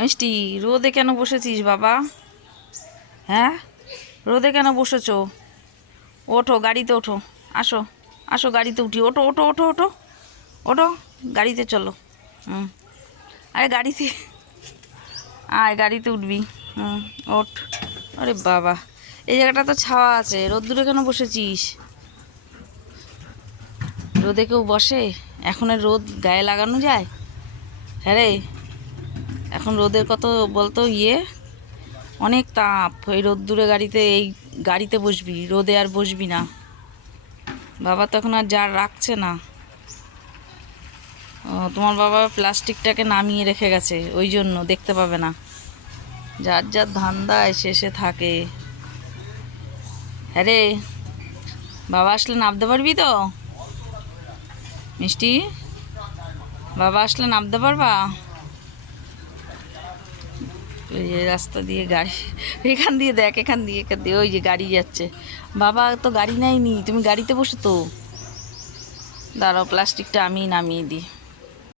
মিষ্টি, রোদে কেন বসেছিস বাবা? হ্যাঁ, রোদে কেন বসেছো? ওঠো, গাড়িতে ওঠো। আসো, আসো, গাড়িতে উঠি। ওঠো, ওঠো, ওঠো, ওঠো, ওঠো, গাড়িতে চলো। হুম, আরে গাড়িতে আয়, গাড়িতে উঠবি। হুম, ওঠ। আরে বাবা, এই জায়গাটা তো ছাওয়া আছে, রোদ্দুরে কেন বসেছিস? রোদে কেউ বসে? এখন আর রোদ গায়ে লাগানো যায়? হ্যাঁ রে, এখন রোদের কত বলতো অনেক তাপ। এই রোদ্দুরে গাড়িতে, এই গাড়িতে বসবি, রোদে আর বসবি না। বাবা তো এখন আর জার রাখছে না। ও, তোমার বাবা প্লাস্টিকটাকে নামিয়ে রেখে গেছে, ওই জন্য দেখতে পাবে না। যার যার ধান্দায় শেষে থাকে। হ্যাঁ রে, বাবা আসলে নামতে পারবি তো? মিষ্টি, বাবা আসলে নামতে পারবা? ওই যে রাস্তা দিয়ে গাড়ি, এখান দিয়ে দেখ, এখান দিয়ে ওই যে গাড়ি যাচ্ছে। বাবা তো গাড়ি নেয়নি, তুমি গাড়িতে বসে তো। দাঁড়াও, প্লাস্টিকটা আমি নামিয়ে দিই।